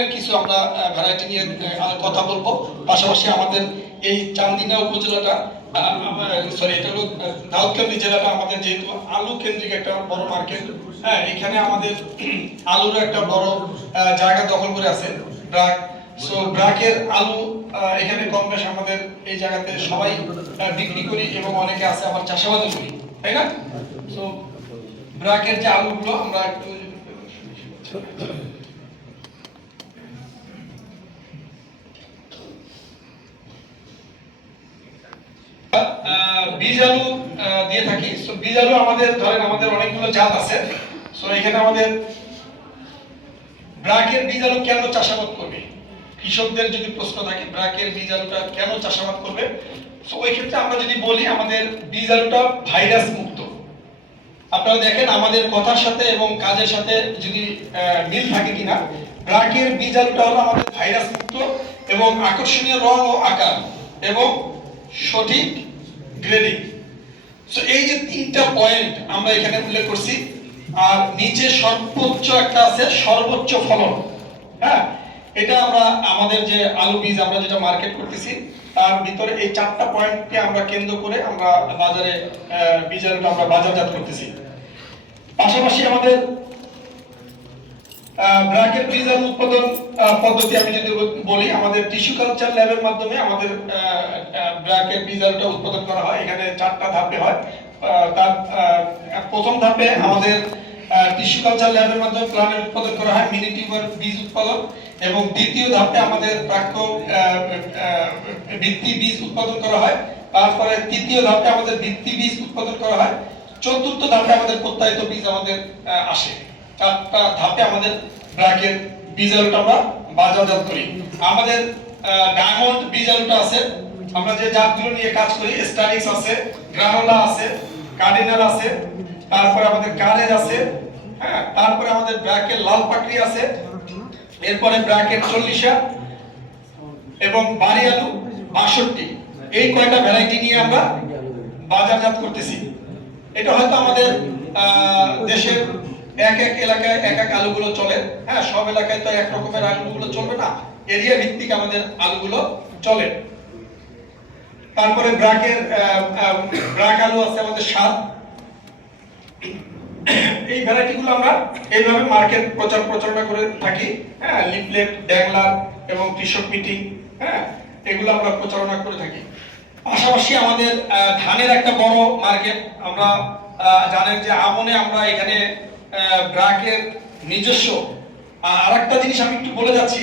আমনের কিছু আমরা ভ্যারাইটি নিয়ে কথা বলবো। পাশাপাশি আমাদের এই চান্দিনা উপজেলাটা সরি এটা হলো দাউদকান্দি জেলাটা আমাদের যেহেতু আলু কেন্দ্রিক একটা বড় মার্কেট, হ্যাঁ এখানে আমাদের আলুর একটা বড় জায়গা দখল করে আছে ব্রাক। সো ব্রাকের আলু এখানে কম বেশ আমাদের এই জায়গাতে সবাই বিক্রি করি এবং অনেকে আছে আবার চাষাবাদও করি, তাই না? সো ব্রাকের যে আলুগুলো আমরা একটু বীজ আলু দিয়ে থাকি। সো বীজ আলু আমাদের ধরেন আমাদের অনেকগুলো জাত আছে। সো এখানে আমাদের ব্রাকের বীজ আলু কেন চাষাবাদ করবে, কৃষকদের যদি প্রশ্ন থাকে ব্রাকের বীজ আলুটা কেন চাষাবাদ করবে, সো ওই ক্ষেত্রে আমরা যদি বলি আমাদের বীজ আলুটা ভাইরাস মুক্ত। আপনারা দেখেন আমাদের কথার সাথে এবং কাজের সাথে যদি মিল থাকে কিনা। ব্রাকের বীজ আলুটা হলো আমাদের ভাইরাস মুক্ত এবং আকর্ষণীয় রং ও আকার এবং সঠিক গ্রেডিং। সো এই যে তিনটা পয়েন্ট আমরা এখানে উল্লেখ করছি, আর নিচে সর্বোচ্চ একটা আছে সর্বোচ্চ ফলন। হ্যাঁ, এটা আমরা আমাদের যে আলু বীজ আমরা যেটা মার্কেট করতেছি তার ভিতরে এই চারটা পয়েন্টকে আমরা কেন্দ্র করে আমরা বাজারে বীজ আলুটা আমরা বাজারজাত করতেছি। পাশাপাশি আমাদের ব্রাকের বীজ আলু উৎপাদন পদ্ধতি আমি যদি বলি, আমাদের টিস্যু কালচার ল্যাবের মাধ্যমে আমাদের ব্রাকের বীজ আলুটা উৎপাদন করা হয়। এখানে চারটা ধাপে হয়। তার প্রথম ধাপে আমাদের টিস্যু কালচার ল্যাবের মাধ্যমে প্লান্টের উৎপাদন করা হয়, মিনি টিউবার বীজ উৎপাদন, এবং দ্বিতীয় ধাপে আমাদের প্রাক্য ভিত্তি বীজ উৎপাদন করা হয়। তারপরে তৃতীয় ধাপে আমাদের ভিত্তি বীজ উৎপাদন করা হয়। চতুর্থ ধাপে আমাদের প্রত্যায়িত বীজ আমাদের আসে। চারটা ধাপে আমাদের ব্রাকের বীজ আলুটা আমরা বাজারজাত করি। আমাদের ডায়মন্ড বীজ আলুটা আছে, আমরা যে জাতগুলো নিয়ে কাজ করি, স্টারিক্স আছে, গ্রানোলা আছে, কার্ডিনাল আছে, তারপরে আমাদের কারেজ আছে, হ্যাঁ, তারপরে আমাদের ব্রাকের লাল পাকড়ি আছে, এরপরে ব্রাকের 40 এবং বাড়ি আলু 62। এই কয়টা ভ্যারাইটি নিয়ে আমরা বাজারজাত করতেছি। এটা হয়তো আমাদের দেশের এক এক এলাকায় এক এক আলুগুলো চলে, হ্যাঁ, সব এলাকায় তো এক রকমের আলুগুলো চলবে না, এরিয়া ভিত্তিক আমাদের আলুগুলো চলে। তারপরে ব্রাকের ব্রাক আলু আছে আমাদের 7। এই ভ্যারাইটিগুলো আমরা এইভাবে মার্কেট প্রচারণা করে থাকি, হ্যাঁ, লিফলেট, ড্যাংলার এবং কৃষক মিটিং, হ্যাঁ, এগুলো আমরা প্রচারণা করে থাকি। পাশাপাশি আমাদের ধানের একটা বড় মার্কেট। আমরা জানেন যে আমনে আমরা এখানে ব্রাকের নিজস্ব আরেকটা জিনিস আমি একটু বলে যাচ্ছি।